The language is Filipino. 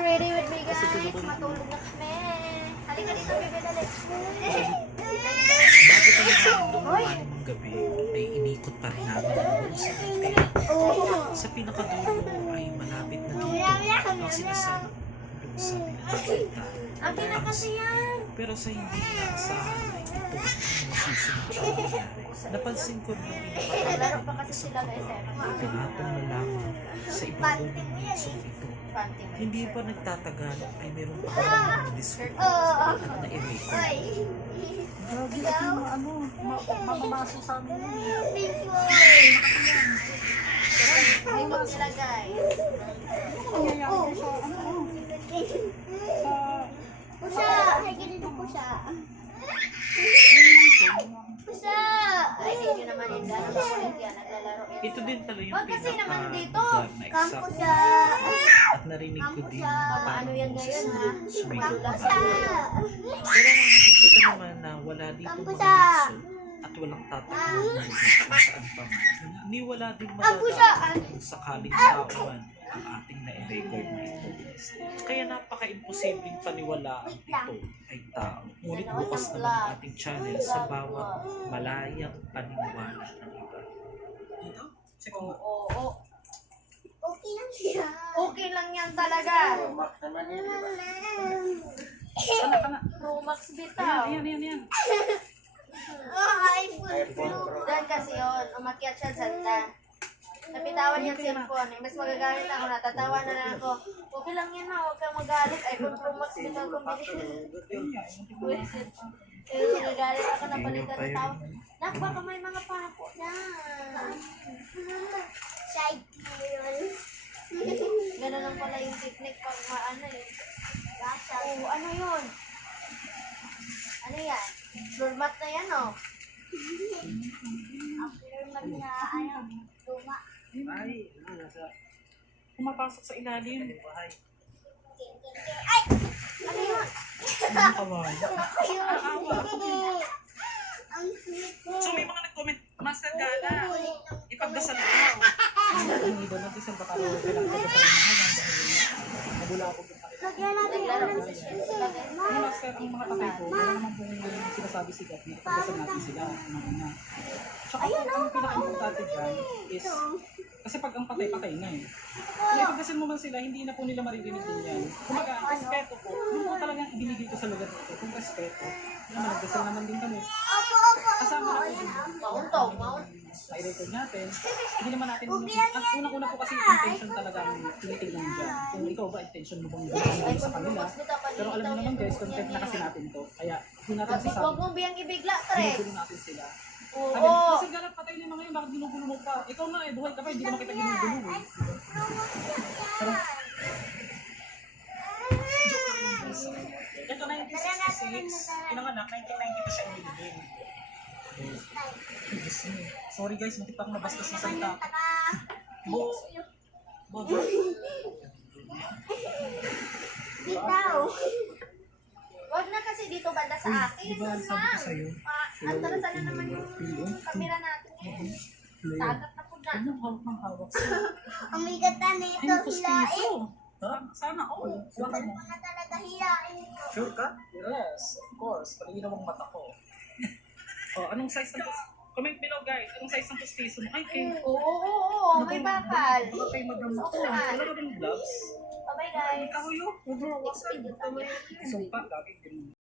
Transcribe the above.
ready with me, guys. Matulog na kami. Halika dito, bebe, dali. Bago tayo naman ng gabi, ay inikot pa rin namin ang sa Sa pinakadulo ay malapit na dito ang sinasabing sabi ng nakita. Akin na kasi yan. Pero sa hindi inaasahan ay ito ang masusunod na nangyari. Napansin ko na Naglaro pa kasi sila, guys. pinatong na lamang sa ibaba ng bitsong ito. Panty mo. Hindi pa nagtatagal ay meron pa kami discover at na-erase. Grabe at yung mamamaso sa amin yun. Ikot nila, guys. Nangyayari sa Pusa! Ay, ganito pusa. Pusa! Ay, hindi nyo naman yung gano'n makulit yan. Naglalaro yan. Ito din pala yung Wag kasi naman dito. pinaka-lugar na Kang exact. pusa! At narinig ko din Ano yan ngayon, ha? sumigaw pa Pusa! Pero nakikita naman na wala dito mga Pusa! lungsod at walang tatakbo na kung saan pa man. Ni wala din Pusa! madadaan kung sakaling tauan ang ating na-record na ito. Kaya napaka-imposibleng paniwalaan ito ay tao. Ngunit bukas naman ang ating channel sa bawat malayang paniniwala ng iba. Dito? Check mo. Oo. Okay lang siya. Okay lang yan talaga. Romax bitaw. Yan. Ay, puso. Dan kasi yun. Umakyat siya santa. Napitawan yung cellphone. Mas magagalit ako. Natatawa na lang ako. Okay lang yan na. Huwag kang magalit. iPhone Pro Max bitaw combination. Magagalit ako na palitan ng tao. Nak, baka may mga papo na. Side yun. Ganun lang pala yung technique pag maano eh. Basa. Oo, ano yun? Ano yan? Floor mat na yan, oh. After mag na, luma. Pumapasok sa ilalim. Ay! Ano yun? Ano kawawa? Ayun. Ang sweet ko. So may mga nag-comment, Master Gala, ipagdasal daw. Hindi ba natin sa baka pinagdasal na ngayon dahil nabula ako dun. Lagyan natin Naglaro ng kasi siya sila, guys. Ano Master, ang mga tatay ko, wala naman pong sinasabi sigat, ipagdasal natin sila. Tsaka ang pinaka-importante dyan is, kasi pag ang patay-patay na eh. Kung ipagdasal mo man sila, hindi na po nila maririnig din yan. Kumaga, ang respeto po, yun po talagang ibinigay ko sa lugar nito. Kung respeto, naman nagdasal naman din kami. Opo. Kasama na po din. Mauntong, maunt. I-record natin. Hindi naman natin, ang unang-una po kasi intention talaga ang tinitignan dyan. Kung ikaw ba, intention mo bang gawin sa kanila? Pero alam mo naman guys, content na kasi natin to. Kaya, hindi natin Huwag sasabi. mo biyang ibigla, Tre. Ginugulo natin sila. Oo. Sabi, kasi ganap patay na yung mga yun, bakit ginugulo mo pa? Ikaw na eh, buhay ka pa, hindi naman kita ginugulo eh. Pero, ito 1966, pinanganak, 1992 siya inilibing. Sorry guys, hindi pa ako nabastos sa salita. Bo. Bitaw. Wag na kasi dito banda sa akin. Diba, sabi ko sa'yo, Atrasan na naman yung camera natin eh. Tagat na po na. ano hawak ng hawak sa'yo? Ang bigat na Ay, nito, hilain. pustiso. Ha? Sana all. Tagal mo na talaga hilain ito. Sure ka? Yes, of course. Palingin ang mata ko. Oh, anong size ng pustiso? Comment below guys, anong size ng pustiso mo? Ay, kay... Oo, may bakal. Ano kay Madam mo? Saan? Wala ka bang gloves? Bye-bye, guys. Ikaw yun? Expedit kami. Sumpa, lagi ganun.